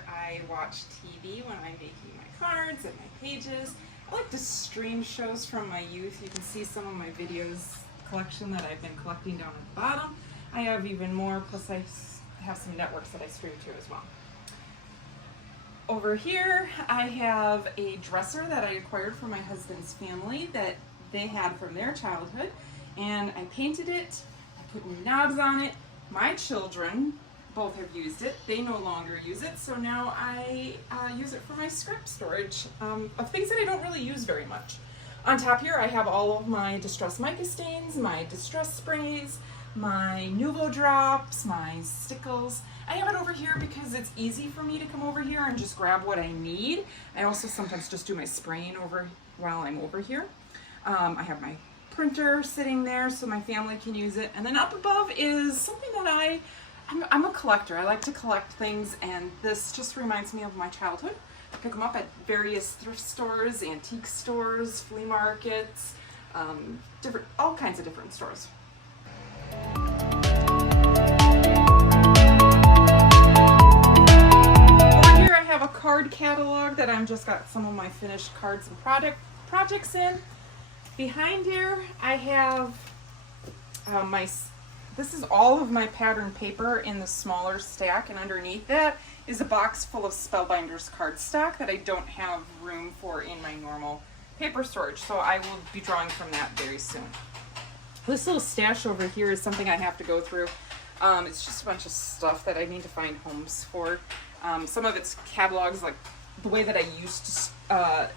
where I watch TV when I'm making my cards and my pages. I like to stream shows from my youth. You can see some of my videos collection that I've been collecting down at the bottom. I have even more, plus I have some networks that I stream to as well. Over here I have a dresser that I acquired from my husband's family that they had from their childhood, and I painted it, I put new knobs on it. My children both have used it. They no longer use it, so now I use it for my scrap storage of things that I don't really use very much. On top here I have all of my Distress mica stains, my Distress sprays, my Nuvo drops, my stickles. I have it over here because it's easy for me to come over here and just grab what I need. I also sometimes just do my spraying over while I'm over here. I have my printer sitting there so my family can use it. And then up above is something that I'm a collector. I like to collect things, and this just reminds me of my childhood. I pick them up at various thrift stores, antique stores, flea markets, all kinds of different stores. Over here I have a card catalog that I've just got some of my finished cards and projects in. Behind here I have this is all of my pattern paper in the smaller stack, and underneath that is a box full of Spellbinders cardstock that I don't have room for in my normal paper storage, so I will be drawing from that very soon. This little stash over here is something I have to go through. It's just a bunch of stuff that I need to find homes for. Some of it's catalogs, like the way that I used to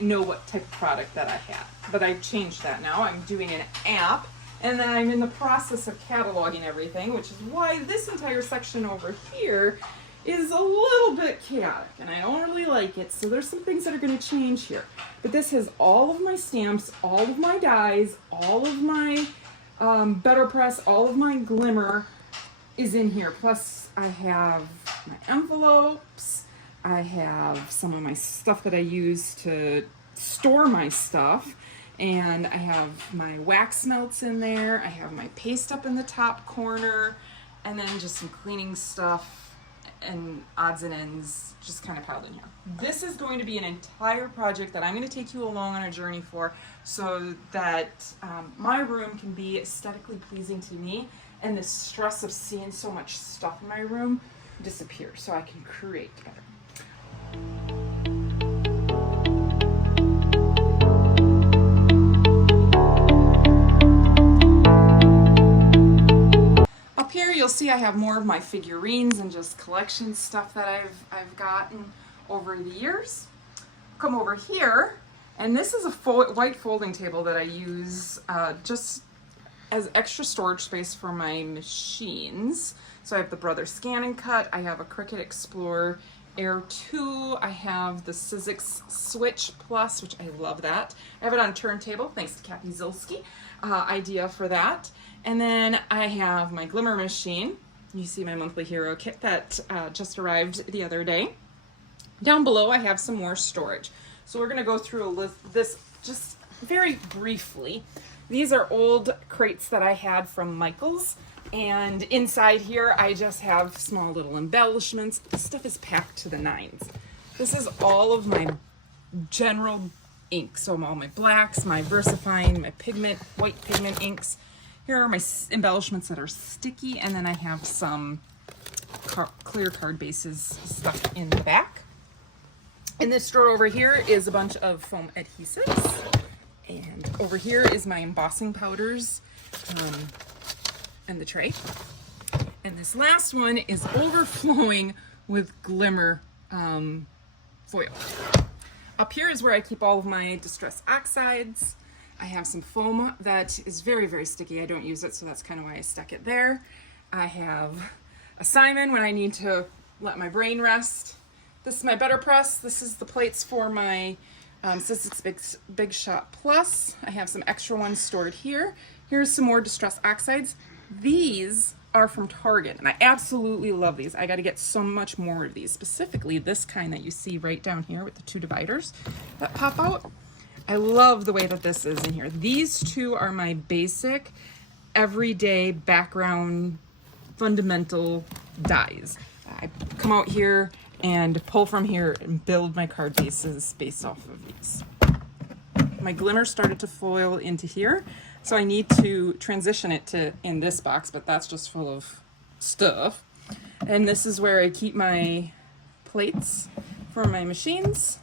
know what type of product that I had, but I've changed that now. I'm doing an app, and then I'm in the process of cataloging everything, which is why this entire section over here is a little bit chaotic, and I don't really like it, so there's some things that are going to change here. But this has all of my stamps, all of my dies, all of my Better Press, all of my glimmer is in here. Plus I have my envelopes, I have some of my stuff that I use to store my stuff, and I have my wax melts in there, I have my paste up in the top corner, and then just some cleaning stuff and odds and ends just kind of piled in here. This is going to be an entire project that I'm going to take you along on a journey for, so that my room can be aesthetically pleasing to me, and the stress of seeing so much stuff in my room disappears, so I can create better. Here you'll see I have more of my figurines and just collection stuff that I've gotten over the years. Come over here, and this is a white folding table that I use just as extra storage space for my machines. So I have the Brother Scan and Cut, I have a Cricut Explorer Air 2, I have the Sizzix Switch Plus, which I love that. I have it on turntable, thanks to Kathy Zilski, idea for that. And then I have my Glimmer machine. You see my monthly hero kit that just arrived the other day. Down below I have some more storage. So we're gonna go through this just very briefly. These are old crates that I had from Michaels. And inside here I just have small little embellishments. This stuff is packed to the nines. This is all of my general ink. So all my blacks, my VersaFine, my pigment, white pigment inks. Here are my embellishments that are sticky, and then I have some clear card bases stuck in the back. In this drawer over here is a bunch of foam adhesives, and over here is my embossing powders and the tray. And this last one is overflowing with glimmer foil. Up here is where I keep all of my Distress oxides. I have some foam that is very, very sticky. I don't use it, so that's kind of why I stuck it there. I have a Simon when I need to let my brain rest. This is my Better Press. This is the plates for my Sizzix Big Shot Plus. I have some extra ones stored here. Here's some more Distress oxides. These are from Target, and I absolutely love these. I got to get so much more of these, specifically this kind that you see right down here with the two dividers that pop out. I love the way that this is in here. These two are my basic, everyday background fundamental dies. I come out here and pull from here and build my card bases based off of these. My glimmer started to foil into here, so I need to transition it to in this box, but that's just full of stuff. And this is where I keep my plates for my machines.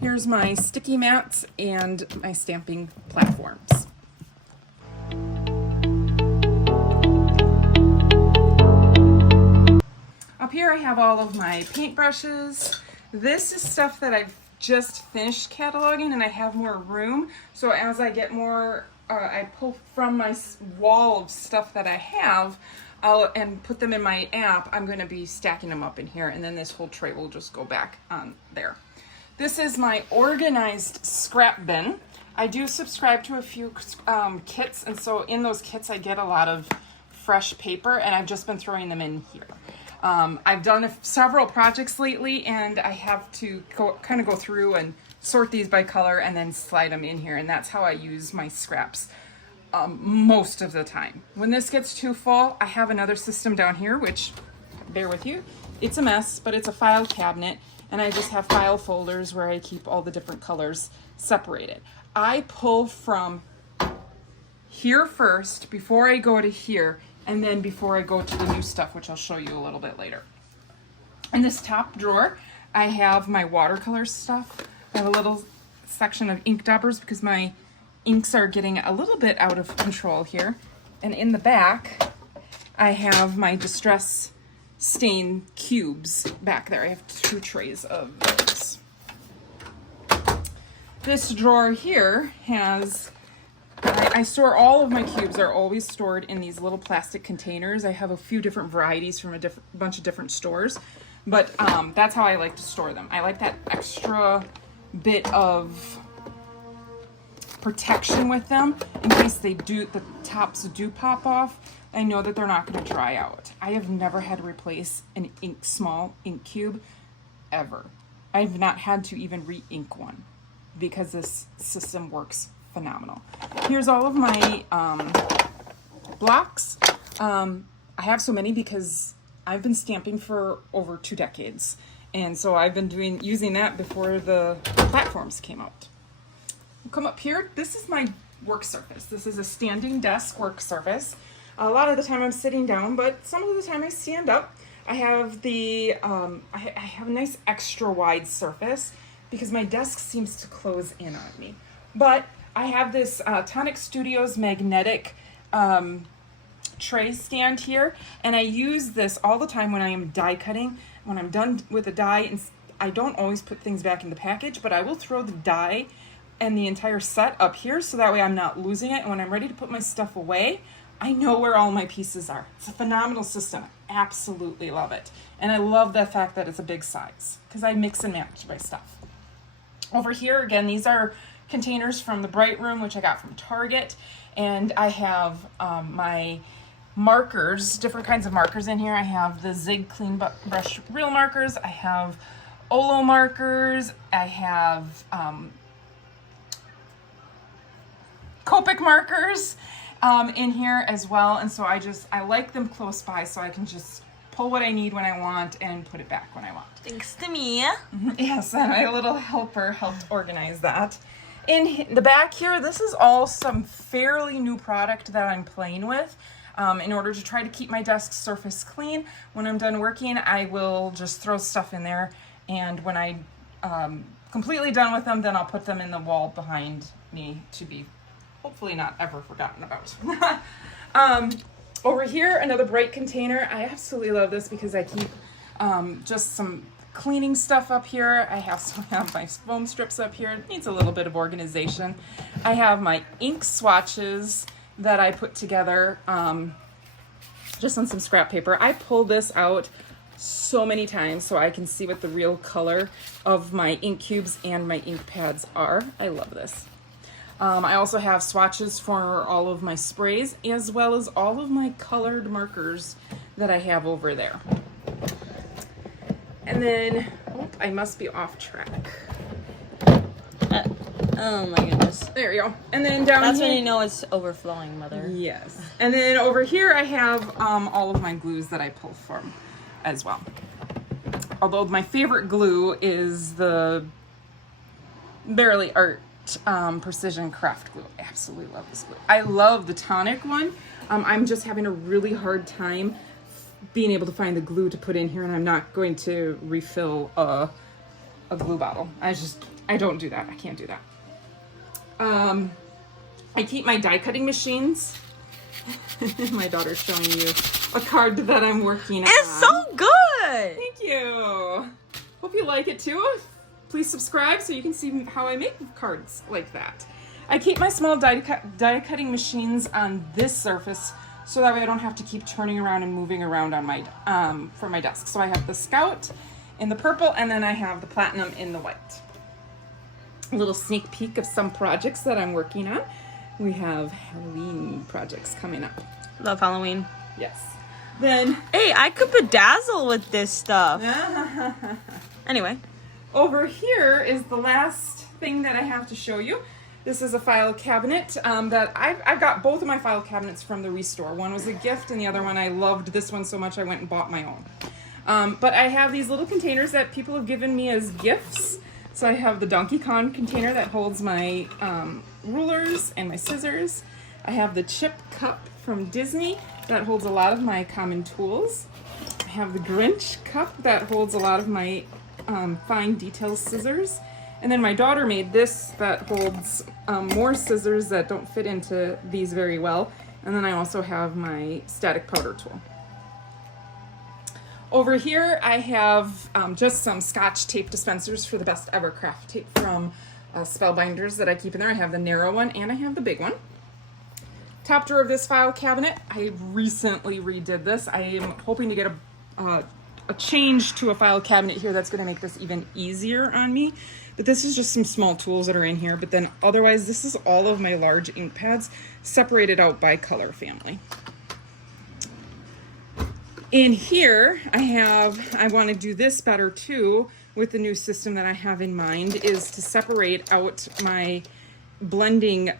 Here's my sticky mats and my stamping platforms. Up here I have all of my paintbrushes. This is stuff that I've just finished cataloging and I have more room. So as I get more, I pull from my wall of stuff that I have and put them in my app. I'm going to be stacking them up in here, and then this whole tray will just go back on there. This is my organized scrap bin. I do subscribe to a few kits, and so in those kits I get a lot of fresh paper, and I've just been throwing them in here. I've done several projects lately, and I have to kind of go through and sort these by color and then slide them in here, and that's how I use my scraps most of the time. When this gets too full, I have another system down here, which, bear with you, it's a mess, but it's a file cabinet, and I just have file folders where I keep all the different colors separated. I pull from here first before I go to here, and then before I go to the new stuff, which I'll show you a little bit later. In this top drawer, I have my watercolor stuff. I have a little section of ink daubers because my inks are getting a little bit out of control here. And in the back, I have my Distress stain cubes back there. I have 2 trays of those. This drawer here has, I store all of my cubes are always stored in these little plastic containers. I have a few different varieties from a bunch of different stores, but that's how I like to store them. I like that extra bit of protection with them in case the tops do pop off. I know that they're not going to dry out. I have never had to replace an small ink cube ever. I've not had to even re-ink one because this system works phenomenal. Here's all of my blocks. I have so many because I've been stamping for over 2 decades, and so I've been using that before the platforms came out. We'll come up here. This is my work surface. This is a standing desk work surface. A lot of the time I'm sitting down, but some of the time I stand up. I have the I have a nice extra wide surface because my desk seems to close in on me. But I have this Tonic Studios magnetic tray stand here, and I use this all the time when I am die cutting. When I'm done with a die, and I don't always put things back in the package, but I will throw the die and the entire set up here so that way I'm not losing it, and when I'm ready to put my stuff away, I know where all my pieces are. It's a phenomenal system. Absolutely love it. And I love the fact that it's a big size because I mix and match my stuff. Over here, again, these are containers from the Bright Room, which I got from Target. And I have my markers, different kinds of markers in here. I have the Zig Clean Brush Real markers. I have Olo markers. I have Copic markers in here as well. And so I like them close by so I can just pull what I need when I want and put it back when I want. Thanks to me. Yes, and my little helper helped organize that. In the back here, this is all some fairly new product that I'm playing with in order to try to keep my desk surface clean. When I'm done working, I will just throw stuff in there, and when I'm completely done with them, then I'll put them in the wall behind me to be hopefully not ever forgotten about. Over here, another Bright container. I absolutely love this because I keep just some cleaning stuff up here. I have my foam strips up here. It needs a little bit of organization. I have my ink swatches that I put together just on some scrap paper. I pull this out so many times so I can see what the real color of my ink cubes and my ink pads are. I love this. I also have swatches for all of my sprays as well as all of my colored markers that I have over there. And then, I must be off track. Oh my goodness. There you go. And then down That's here. when you know it's overflowing, Mother. Yes. And then over here I have all of my glues that I pull from as well. although my favorite glue is the Bearly Art Precision Craft Glue. I absolutely love this glue. I love the tonic one. I'm just having a really hard time being able to find the glue to put in here, and I'm not going to refill a glue bottle. I don't do that. I can't do that. I keep my die cutting machines. My daughter's showing you a card that I'm working on. It's so good. Thank you. Hope you like it too. Please subscribe so you can see how I make cards like that. I keep my small die cutting machines on this surface so that way I don't have to keep turning around and moving around on my for my desk. So I have the Scout in the purple, and then I have the Platinum in the white. A little sneak peek of some projects that I'm working on. We have Halloween projects coming up. Love Halloween. Yes. Then Hey, I could bedazzle with this stuff. Anyway. over here is the last thing that I have to show you. This is a file cabinet that I've got both of my file cabinets from the Restore. One was a gift, and the other one I loved this one so much I went and bought my own. But I have these little containers that people have given me as gifts. So I have the Donkey Kong container that holds my rulers and my scissors. I have the Chip Cup from Disney that holds a lot of my common tools. I have the Grinch cup that holds a lot of my fine detail scissors. And then my daughter made this that holds more scissors that don't fit into these very well. And then I also have my static powder tool. Over here I have just some Scotch tape dispensers for the Best Ever Craft tape from Spellbinders that I keep in there. I have the narrow one and I have the big one. Top drawer of this file cabinet, I recently redid this. I am hoping to get a change to a file cabinet here that's going to make this even easier on me. But this is just some small tools that are in here. But then otherwise, this is all of my large ink pads separated out by color family. In here, I want to do this better too with the new system that I have in mind, is to separate out my blending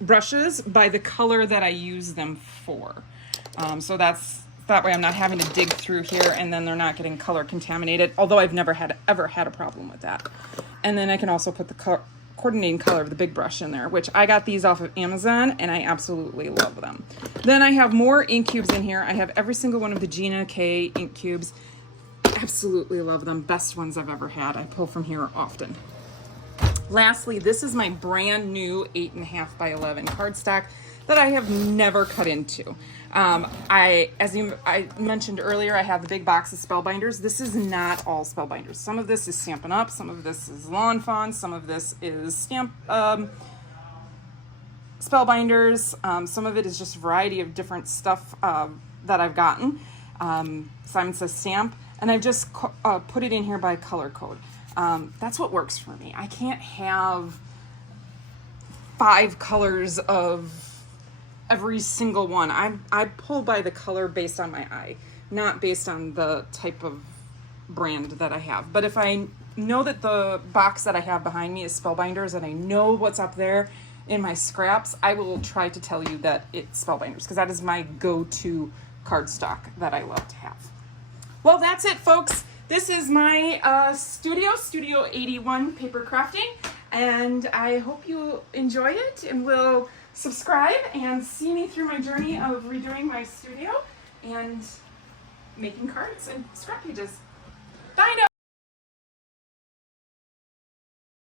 brushes by the color that I use them for. So that way I'm not having to dig through here and then they're not getting color contaminated, although I've never ever had a problem with that. And then I can also put the coordinating color of the big brush in there, which I got these off of Amazon and I absolutely love them. Then I have more ink cubes in here. I have every single one of the Gina K ink cubes. Absolutely love them. Best ones I've ever had. I pull from here often. Lastly, this is my brand new 8.5 by 11 cardstock that I have never cut into. I mentioned earlier, I have the big box of Spellbinders. This is not all Spellbinders. Some of this is Stampin' Up, some of this is Lawn Fawn, some of this is Spellbinders. Some of it is just a variety of different stuff that I've gotten. Simon Says Stamp, and I've just put it in here by color code. That's what works for me. I can't have 5 colors of every single one. I pull by the color based on my eye, not based on the type of brand that I have. But if I know that the box that I have behind me is Spellbinders and I know what's up there in my scraps, I will try to tell you that it's Spellbinders, because that is my go-to cardstock that I love to have. Well, that's it, folks. This is my Studio 81 paper crafting, and I hope you enjoy it and will subscribe and see me through my journey of redoing my studio and making cards and scrap pages. Bye now.